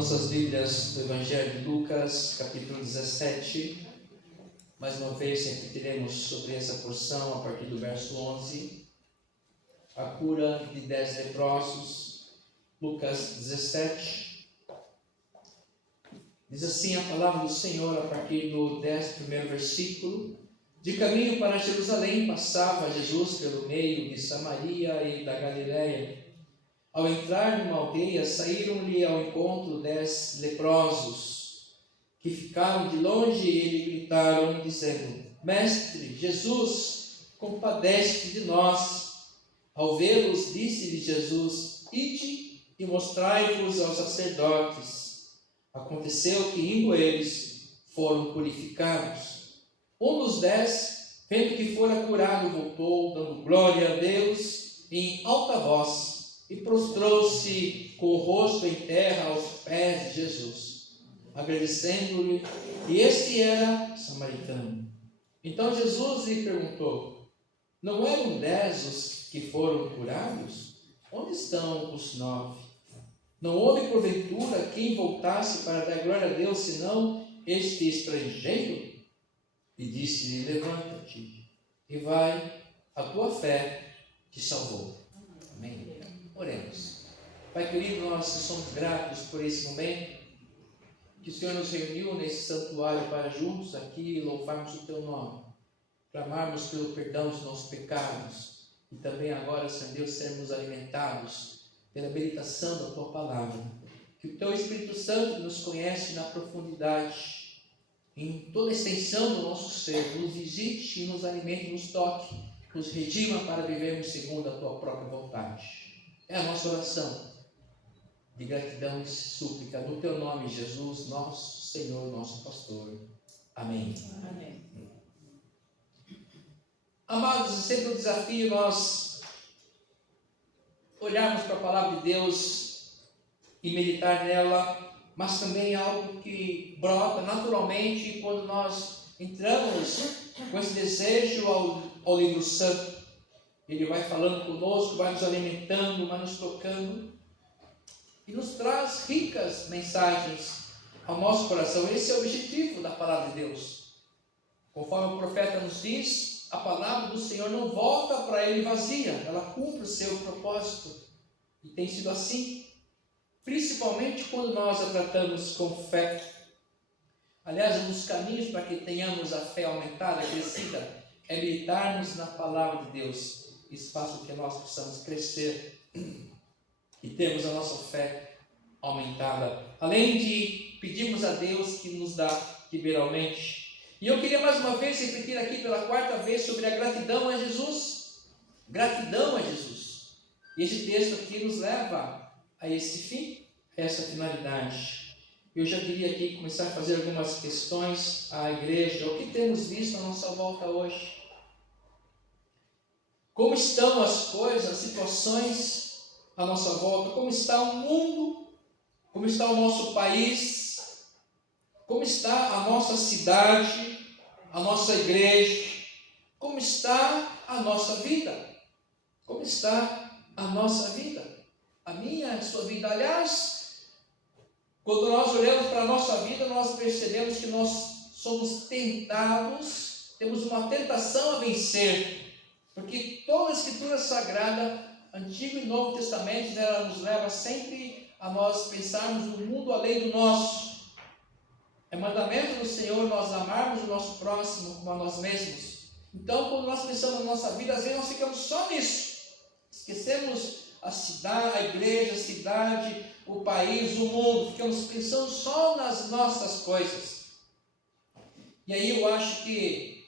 Nossas Bíblias do Evangelho de Lucas, capítulo 17. Mais uma vez, refletiremos sobre essa porção a partir do verso 11. A cura de 10 leprosos. Lucas 17. Diz assim a palavra do Senhor a partir do 11º versículo. De caminho para Jerusalém passava Jesus pelo meio de Samaria e da Galiléia. Ao entrar numa aldeia, saíram-lhe ao encontro 10 leprosos, que ficaram de longe e lhe gritaram, dizendo: Mestre, Jesus, compadece-te de nós. Ao vê-los, disse-lhe Jesus: Ide e mostrai-vos aos sacerdotes. Aconteceu que, indo eles, foram purificados. Um dos 10, vendo que fora curado, voltou, dando glória a Deus em alta voz, e prostrou-se com o rosto em terra aos pés de Jesus, agradecendo-lhe, e este era samaritano. Então Jesus lhe perguntou: Não eram 10 os que foram curados? Onde estão os 9? Não houve porventura quem voltasse para dar glória a Deus, senão este estrangeiro? E disse-lhe: Levanta-te e vai, a tua fé te salvou. Amém. Oremos. Pai querido, nós somos gratos por esse momento que o Senhor nos reuniu nesse santuário para juntos aqui louvarmos o Teu nome, clamarmos pelo perdão dos nossos pecados e também agora, Senhor Deus, sermos alimentados pela meditação da Tua palavra. Que o Teu Espírito Santo nos conhece na profundidade, em toda a extensão do nosso ser, nos visite e nos alimente, nos toque, nos redima para vivermos segundo a Tua própria vontade. É a nossa oração de gratidão e súplica no Teu nome, Jesus, nosso Senhor, nosso pastor. Amém. Amém. Amados, é sempre um desafio nós olharmos para a palavra de Deus e meditar nela, mas também é algo que brota naturalmente quando nós entramos com esse desejo ao livro santo. Ele vai falando conosco, vai nos alimentando, vai nos tocando e nos traz ricas mensagens ao nosso coração. Esse é o objetivo da palavra de Deus. Conforme o profeta nos diz, a palavra do Senhor não volta para ele vazia, ela cumpre o seu propósito. E tem sido assim, principalmente quando nós a tratamos com fé. Aliás, um dos caminhos para que tenhamos a fé aumentada, crescida, é meditarmos na palavra de Deus. Espaço que nós possamos crescer e termos a nossa fé aumentada, além de pedirmos a Deus que nos dá liberalmente. E eu queria mais uma vez repetir aqui pela 4ª vez sobre a gratidão a Jesus. Gratidão a Jesus. E esse texto aqui nos leva a esse fim, a essa finalidade. Eu já queria aqui começar a fazer algumas questões à igreja. O que temos visto à nossa volta hoje? Como estão as coisas, as situações à nossa volta? Como está o mundo? Como está o nosso país? Como está a nossa cidade? A nossa igreja? Como está a nossa vida? Como está a nossa vida? A minha, a sua vida. Aliás, quando nós olhamos para a nossa vida, nós percebemos que nós somos tentados, temos uma tentação a vencer. Porque toda a Escritura Sagrada, Antigo e Novo Testamento, ela nos leva sempre a nós pensarmos no mundo além do nosso. É mandamento do Senhor nós amarmos o nosso próximo como a nós mesmos. Então, quando nós pensamos na nossa vida, às vezes nós ficamos só nisso. Esquecemos a cidade, a igreja, a cidade, o país, o mundo. Ficamos pensando só nas nossas coisas. E aí eu acho que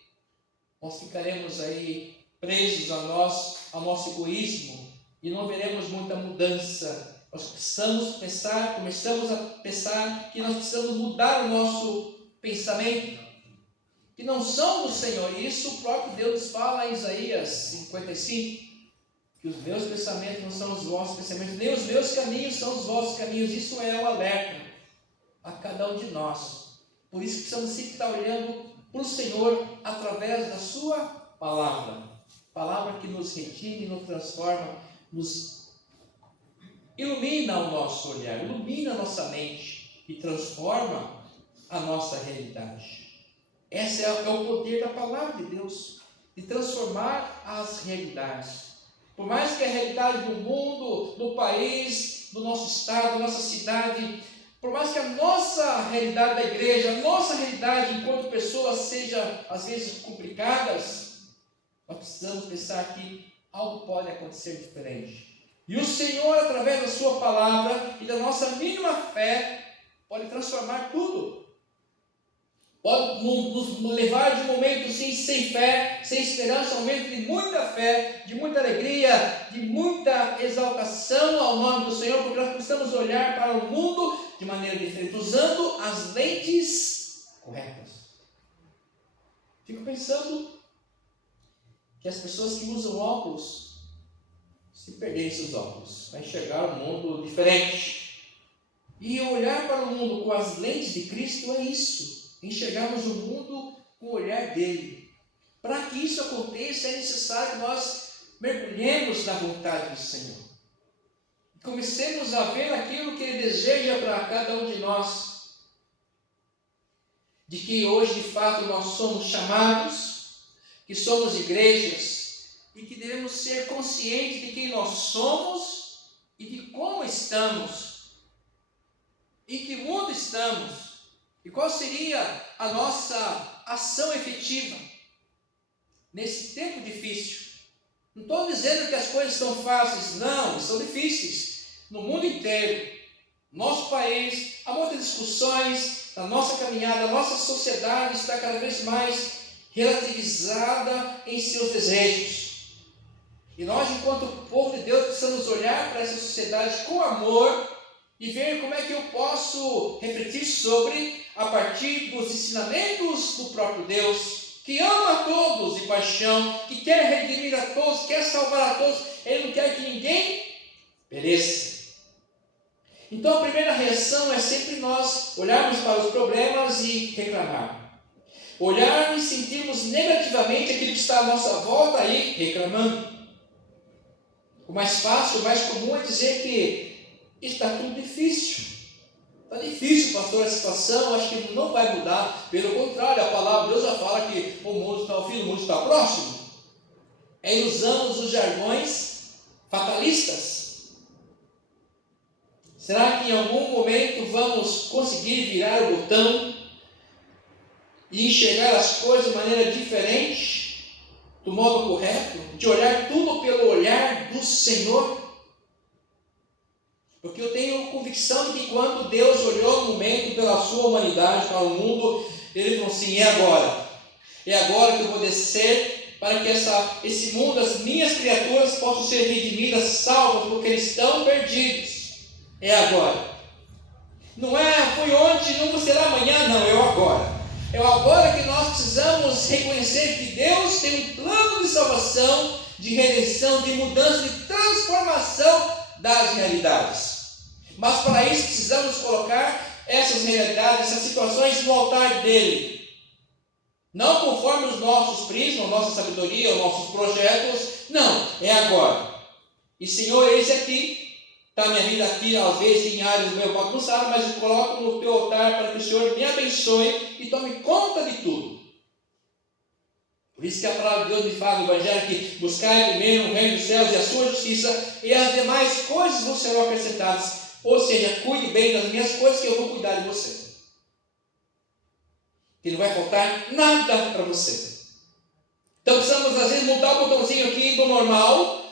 nós ficaremos aí presos ao nosso egoísmo e não veremos muita mudança. Nós começamos a pensar que nós precisamos mudar o nosso pensamento, que não são do Senhor. E isso o próprio Deus fala em Isaías 55, que os meus pensamentos não são os vossos pensamentos, nem os meus caminhos são os vossos caminhos. Isso é o alerta a cada um de nós. Por isso que precisamos sempre estar olhando para o Senhor através da sua palavra. Palavra que nos redime, nos transforma, nos ilumina o nosso olhar, ilumina a nossa mente. e transforma a nossa realidade. Esse é o poder da palavra de Deus, de transformar as realidades. Por mais que a realidade do mundo, do país, do nosso estado, da nossa cidade, por mais que a nossa realidade da igreja, a nossa realidade enquanto pessoas seja às vezes complicadas, nós precisamos pensar que algo pode acontecer diferente. E o Senhor, através da sua palavra e da nossa mínima fé, pode transformar tudo. Pode nos levar de um momento assim, sem fé, sem esperança, a um momento de muita fé, de muita alegria, de muita exaltação ao nome do Senhor, porque nós precisamos olhar para o mundo de maneira diferente, usando as lentes corretas. Fico pensando que as pessoas que usam óculos, se perderem seus óculos, vai enxergar um mundo diferente. E olhar para o mundo com as lentes de Cristo é isso. Enxergarmos o mundo com o olhar dele. Para que isso aconteça, é necessário que nós mergulhemos na vontade do Senhor. Comecemos a ver aquilo que Ele deseja para cada um de nós. De que hoje, de fato, nós somos chamados, que somos igrejas, e que devemos ser conscientes de quem nós somos e de como estamos, em que mundo estamos. E qual seria a nossa ação efetiva nesse tempo difícil? Não estou dizendo que as coisas são fáceis, não, são difíceis. No mundo inteiro, nosso país, há muitas discussões, a nossa caminhada, a nossa sociedade está cada vez mais relativizada em seus desejos. E nós, enquanto povo de Deus, precisamos olhar para essa sociedade com amor e ver como é que eu posso refletir sobre, a partir dos ensinamentos do próprio Deus, que ama a todos de paixão, que quer redimir a todos, quer salvar a todos. Ele não quer que ninguém pereça. Então a primeira reação é sempre nós olharmos para os problemas e reclamar. Olharmos e sentirmos negativamente aquilo que está à nossa volta e reclamando. O mais fácil, o mais comum é dizer que está tudo difícil. Está difícil, pastor, a situação, acho que não vai mudar. Pelo contrário, a palavra de Deus já fala que o fim do mundo está próximo. Aí usamos os jargões fatalistas. Será que em algum momento vamos conseguir virar o botão e enxergar as coisas de maneira diferente, do modo correto, de olhar tudo pelo olhar do Senhor? Porque eu tenho convicção de que quando Deus olhou no momento pela sua humanidade, para o mundo, Ele falou assim: é agora. É agora que eu vou descer para que esse mundo, as minhas criaturas possam ser redimidas, salvas, porque eles estão perdidos. É agora. Não foi ontem, não será amanhã, não, é o agora. É o agora que nós precisamos reconhecer que Deus tem um plano de salvação, de redenção, de mudança, de transformação das realidades. Mas para isso precisamos colocar essas realidades, essas situações no altar dele. Não conforme os nossos prismas, nossa sabedoria, os nossos projetos. Não, é agora. E Senhor, esse aqui, está minha vida aqui, às vezes em áreas meio bagunçadas, mas eu coloco no teu altar para que o Senhor me abençoe e tome conta de tudo. Por isso que a palavra de Deus me fala no Evangelho que buscai primeiro o reino dos céus e a sua justiça, e as demais coisas vos serão acrescentadas. Ou seja, cuide bem das minhas coisas que eu vou cuidar de você. Que não vai faltar nada para você. Então precisamos às vezes mudar o botãozinho aqui do normal,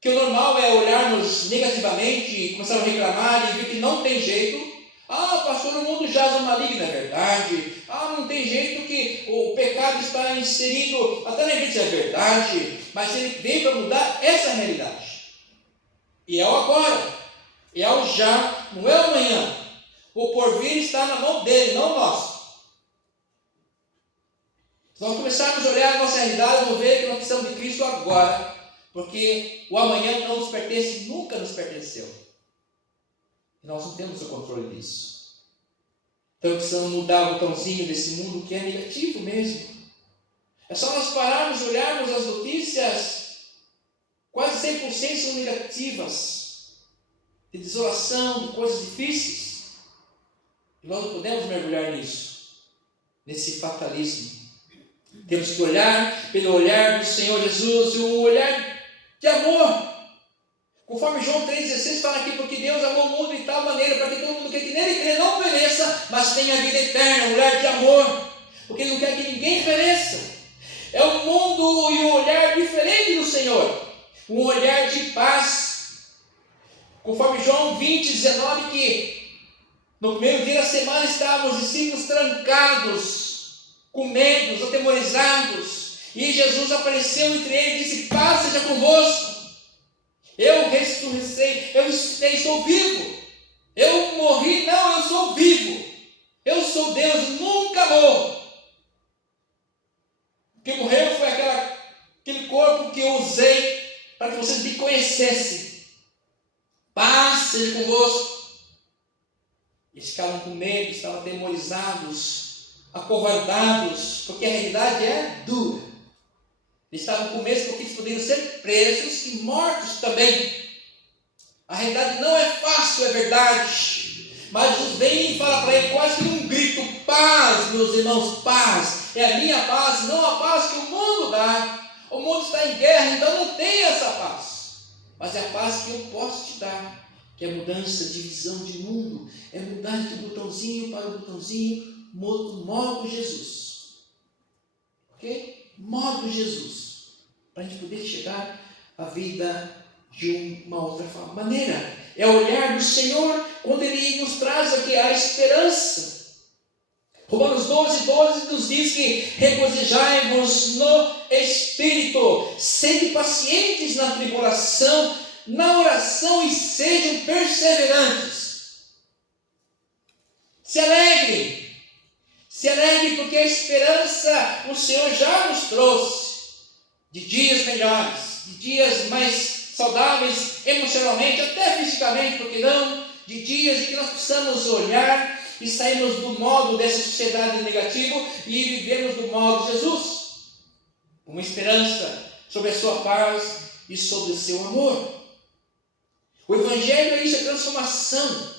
que o normal é olharmos negativamente e começar a reclamar e ver que não tem jeito. Ah, pastor, o mundo jaz no maligno, é verdade. Ah, não tem jeito que o pecado está inserido até na igreja, é verdade. Mas ele veio para mudar essa realidade. E é o agora, é o já, não é o amanhã. O porvir está na mão dele, não nosso. Se nós começarmos a olhar a nossa realidade, vamos ver que nós precisamos de Cristo agora. Porque o amanhã não nos pertence, nunca nos pertenceu. E nós não temos o controle disso. Então precisamos mudar o botãozinho desse mundo que é negativo mesmo. É só nós pararmos e olharmos as notícias, quase 100% são negativas. De desolação, de coisas difíceis. Nós não podemos mergulhar nisso, nesse fatalismo. Temos que olhar pelo olhar do Senhor Jesus, e um olhar de amor. Conforme João 3,16 fala aqui, porque Deus amou o mundo de tal maneira, para que todo mundo que nele crê não pereça, mas tenha a vida eterna, um olhar de amor, porque Ele não quer que ninguém pereça. É um mundo e um olhar diferente do Senhor, um olhar de paz. Conforme João 20,19, que no primeiro dia da semana estávamos os discípulos trancados, com medos, atemorizados, e Jesus apareceu entre eles e disse: paz seja convosco. Eu ressuscitei, eu estou vivo. Eu morri, não, eu sou vivo. Eu sou Deus, nunca morro. O que morreu foi aquele corpo que eu usei para que vocês me conhecessem. Paz seja convosco. Eles ficavam com medo, estavam atemorizados, acovardados, porque a realidade é dura. Eles estavam com medo porque eles poderiam ser presos e mortos também. A realidade não é fácil, é verdade. Mas Jesus vem e fala para ele quase que um grito: paz, meus irmãos, paz. É a minha paz, não a paz que o mundo dá. O mundo está em guerra, então não tem essa paz. Mas é a paz que eu posso te dar, que é mudança de visão de mundo. É mudar de botãozinho para botãozinho, modo Jesus. Ok? Modo Jesus. Para a gente poder chegar à vida de uma outra maneira. É o olhar do Senhor quando Ele nos traz aqui a esperança. Romanos 12 nos diz que regozijai-vos no Espírito, sede pacientes na tribulação, na oração, e sejam perseverantes. Se alegrem porque a esperança o Senhor já nos trouxe, de dias melhores, de dias mais saudáveis emocionalmente, até fisicamente, porque não, de dias em que nós precisamos olhar e sairmos do modo dessa sociedade negativa e vivermos do modo de Jesus, uma esperança sobre a sua paz e sobre o seu amor. O Evangelho é isso, é transformação,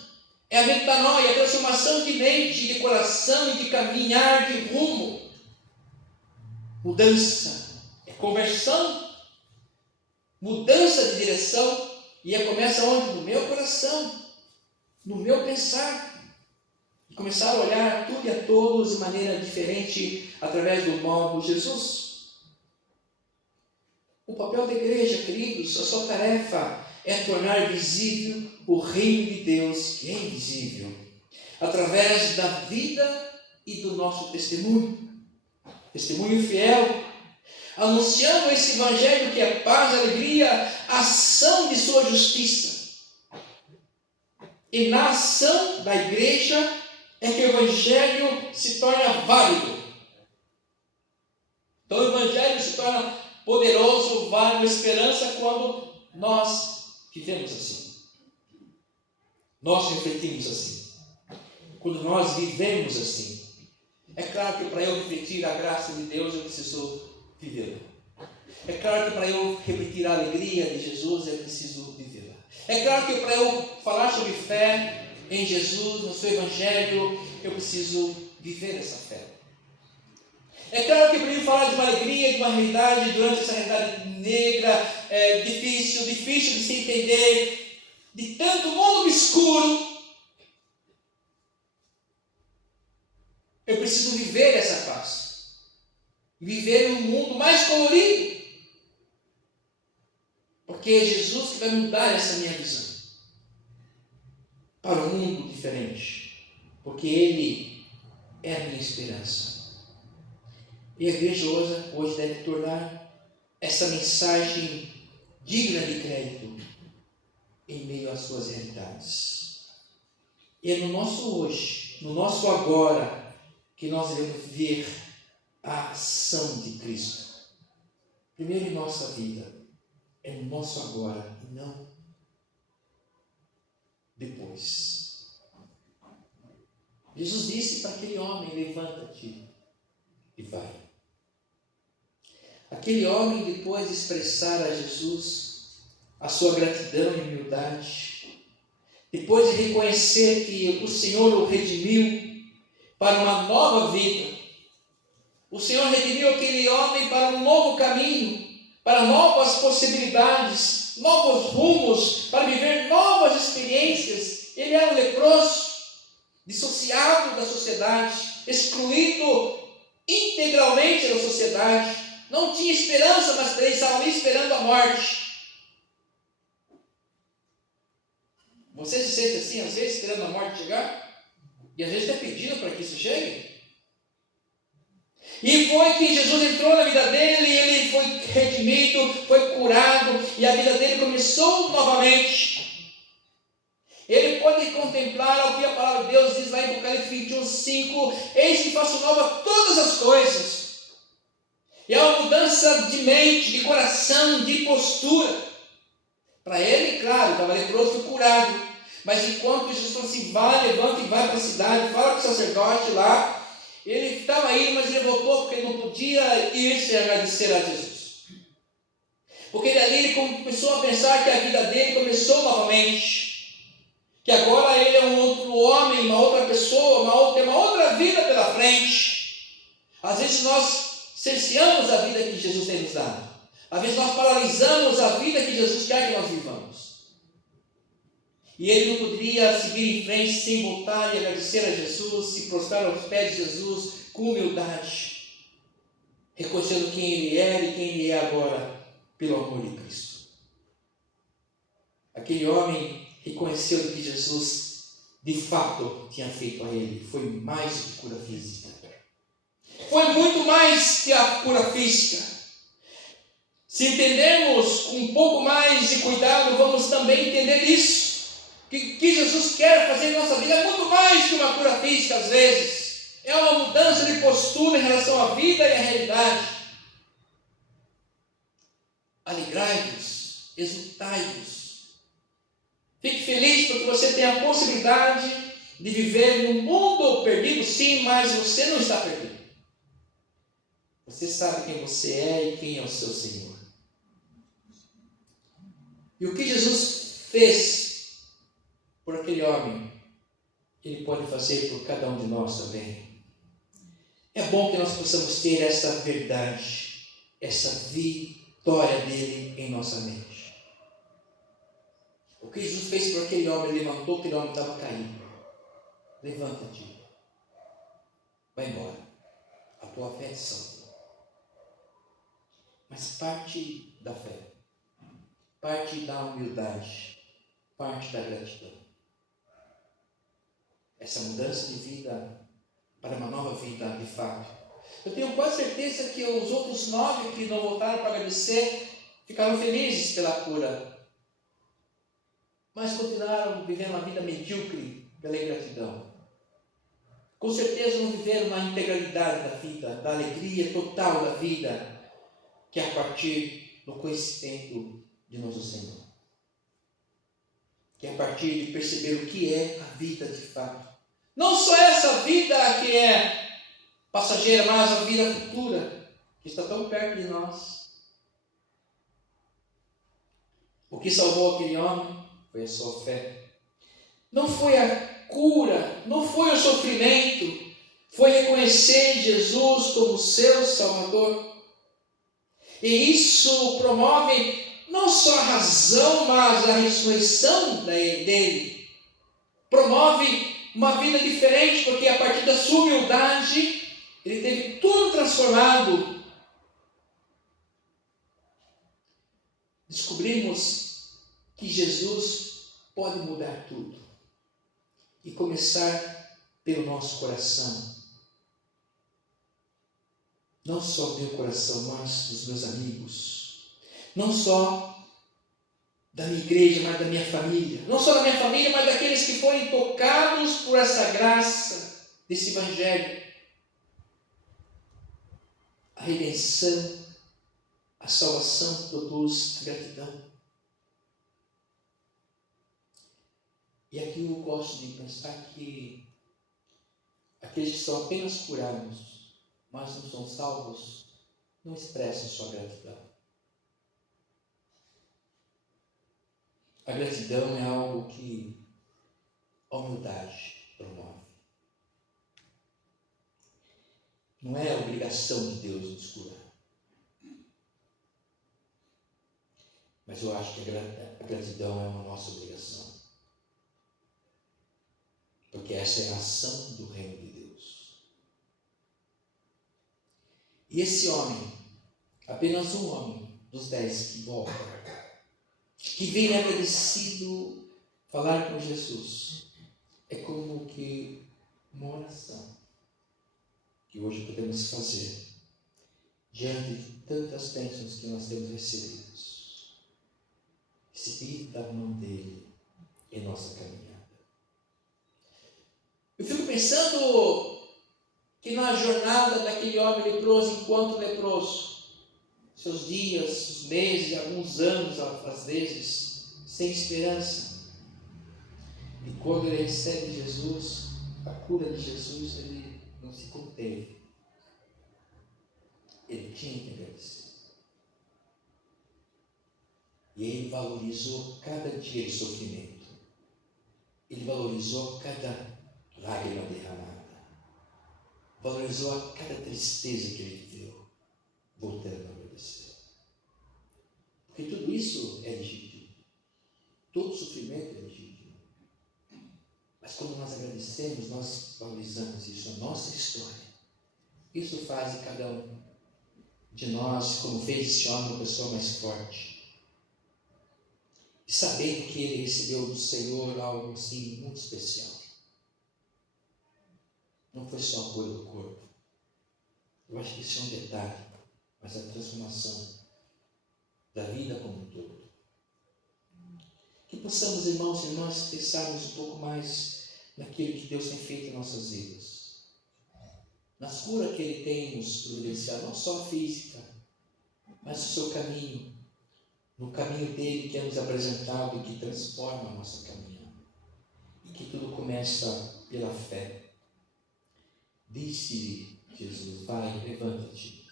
é a metanoia, a transformação de mente, de coração e de caminhar, de rumo, mudança. Conversão, mudança de direção, e começa onde? No meu coração, no meu pensar, e começar a olhar tudo e a todos de maneira diferente através do modo Jesus. O papel da igreja, queridos, a sua tarefa é tornar visível o reino de Deus, que é invisível, através da vida e do nosso testemunho fiel, anunciando esse Evangelho que é paz, alegria, ação de sua justiça. E na ação da igreja é que o Evangelho se torna válido. Então o Evangelho se torna poderoso, válido, esperança, quando nós vivemos assim. Nós refletimos assim. Quando nós vivemos assim. É claro que para eu refletir a graça de Deus eu preciso vivê-la. É claro que para eu refletir a alegria de Jesus eu preciso vivê-la. É claro que para eu falar sobre fé em Jesus, no seu Evangelho, eu preciso viver essa fé. É claro que para eu falar de uma alegria, de uma realidade durante essa realidade negra, difícil de se entender, de tanto mundo obscuro, eu preciso viver essa paz. Viver num mundo mais colorido. Porque é Jesus que vai mudar essa minha visão. Para um mundo diferente. Porque Ele é a minha esperança. E a igreja hoje deve tornar essa mensagem digna de crédito em meio às suas realidades. E é no nosso hoje, no nosso agora, que nós devemos ver a ação de Cristo. Primeiro em nossa vida, é no nosso agora e não depois. Jesus disse para aquele homem: levanta-te e vai. Aquele homem, depois de expressar a Jesus a sua gratidão e humildade, depois de reconhecer que o Senhor o redimiu para uma nova vida, o Senhor redimiu aquele homem para um novo caminho, para novas possibilidades, novos rumos, para viver novas experiências. Ele era um leproso, dissociado da sociedade, excluído integralmente da sociedade, não tinha esperança, mas ele estava ali esperando a morte. Você se sente assim, às vezes, esperando a morte chegar? E às vezes está pedindo para que isso chegue? E foi que Jesus entrou na vida dele, e ele foi redimido, foi curado, e a vida dele começou novamente. Ele pode contemplar o que a palavra de Deus diz lá em Apocalipse 21:5: eis que faço nova todas as coisas. E é uma mudança de mente, de coração, de postura. Para ele, claro, estava leproso, foi curado. Mas enquanto Jesus falou assim: vai, levanta e vai para a cidade, fala com o sacerdote lá. Ele estava indo, mas ele voltou porque ele não podia ir sem agradecer a Jesus. Porque dali ele começou a pensar que a vida dele começou novamente. Que agora ele é um outro homem, uma outra pessoa, tem uma outra vida pela frente. Às vezes nós cerceamos a vida que Jesus tem nos dado. Às vezes nós paralisamos a vida que Jesus quer que nós vivamos. E ele não poderia seguir em frente sem voltar e agradecer a Jesus, se prostrar aos pés de Jesus com humildade, reconhecendo quem ele era e quem ele é agora, pelo amor de Cristo. Aquele homem reconheceu o que Jesus de fato tinha feito a ele. Foi mais do que cura física. Foi muito mais que a cura física. Se entendermos com um pouco mais de cuidado, vamos também entender isso. Que Jesus quer fazer em nossa vida é muito mais que uma cura física às vezes. É uma mudança de postura em relação à vida e à realidade. Alegrai-vos, exultai-vos. Fique feliz porque você tem a possibilidade de viver num mundo perdido, sim, mas você não está perdido. Você sabe quem você é e quem é o seu Senhor. E o que Jesus fez por aquele homem, ele pode fazer por cada um de nós também. É bom que nós possamos ter essa verdade, essa vitória dele em nossa mente. O que Jesus fez por aquele homem, ele levantou, aquele homem estava caído. Levanta-te, vai embora, a tua fé te salvou. Mas parte da fé, parte da humildade, parte da gratidão. Essa mudança de vida para uma nova vida de fato. Eu tenho quase certeza que os outros 9 que não voltaram para agradecer ficaram felizes pela cura, mas continuaram vivendo uma vida medíocre pela ingratidão. Com certeza não viveram uma integralidade da vida, da alegria total da vida, que é a partir do conhecimento de nosso Senhor. Que é a partir de perceber o que é a vida de fato. Não só essa vida que é passageira, mas a vida futura, que está tão perto de nós. O que salvou aquele homem foi a sua fé. Não foi a cura, não foi o sofrimento, foi reconhecer Jesus como seu Salvador. E isso promove não só a razão, mas a ressurreição dele. Promove uma vida diferente, porque a partir da sua humildade, ele teve tudo transformado. Descobrimos que Jesus pode mudar tudo. E começar pelo nosso coração. Não só do meu coração, mas dos meus amigos. Não só da minha igreja, mas da minha família. Não só da minha família, mas daqueles que forem tocados por essa graça desse Evangelho. A redenção, a salvação produz a gratidão. E aqui eu gosto de pensar que aqueles que são apenas curados, mas não são salvos, não expressam sua gratidão. A gratidão é algo que a humildade promove. Não é a obrigação de Deus nos curar. Mas eu acho que a gratidão é uma nossa obrigação. Porque essa é a ação do reino de Deus. E esse homem, apenas um homem dos 10 que volta, que vem agradecido falar com Jesus, é como que uma oração que hoje podemos fazer diante de tantas bênçãos que nós temos recebidos. Recebido da mão dele em nossa caminhada. Eu fico pensando que na jornada daquele homem leproso, enquanto leproso, seus dias, os meses, alguns anos, às vezes, sem esperança, e quando ele recebe Jesus, a cura de Jesus, ele não se conteve. Ele tinha que agradecer. E ele valorizou cada dia de sofrimento. Ele valorizou cada lágrima derramada. Valorizou a cada tristeza que ele viveu, voltando a agradecer. Porque tudo isso é legítimo. Todo sofrimento é legítimo. Mas quando nós agradecemos, nós valorizamos isso, a nossa história. Isso faz de cada um de nós, como fez esse homem, uma pessoa mais forte. E sabendo que ele recebeu do Senhor algo assim muito especial. Não foi só a cura do corpo. Eu acho que isso é um detalhe, mas a transformação da vida como um todo. Que possamos, irmãos e irmãs, pensarmos um pouco mais naquilo que Deus tem feito em nossas vidas. Nas curas que Ele tem nos providenciado, não só física, mas o seu caminho, no caminho dele que é nos apresentado e que transforma a nossa caminhada. E que tudo começa pela fé. Disse-lhe Jesus: vai, levanta-te,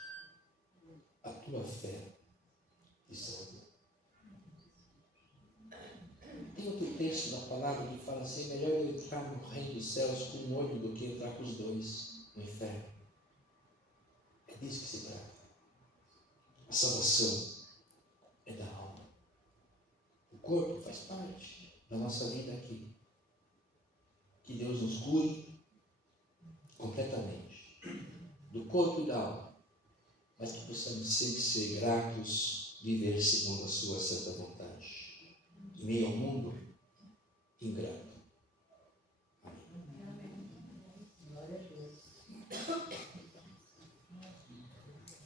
a tua fé te salvou. Tem outro texto da palavra que fala assim: melhor eu entrar no reino dos céus com um olho do que entrar com os dois no inferno. É disso que se trata. A salvação é da alma. O corpo faz parte da nossa vida aqui. Que Deus nos cure completamente, do corpo e da alma, mas que possamos sempre ser gratos, viver segundo a sua santa vontade, em meio ao mundo ingrato. Amém.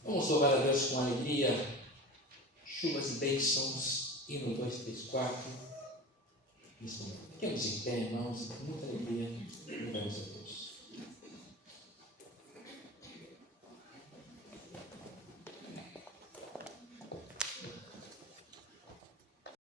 Vamos louvar a Deus com alegria, chuvas e bênçãos, hino 234. Fiquemos em pé, irmãos, com muita alegria, louvamos a Deus.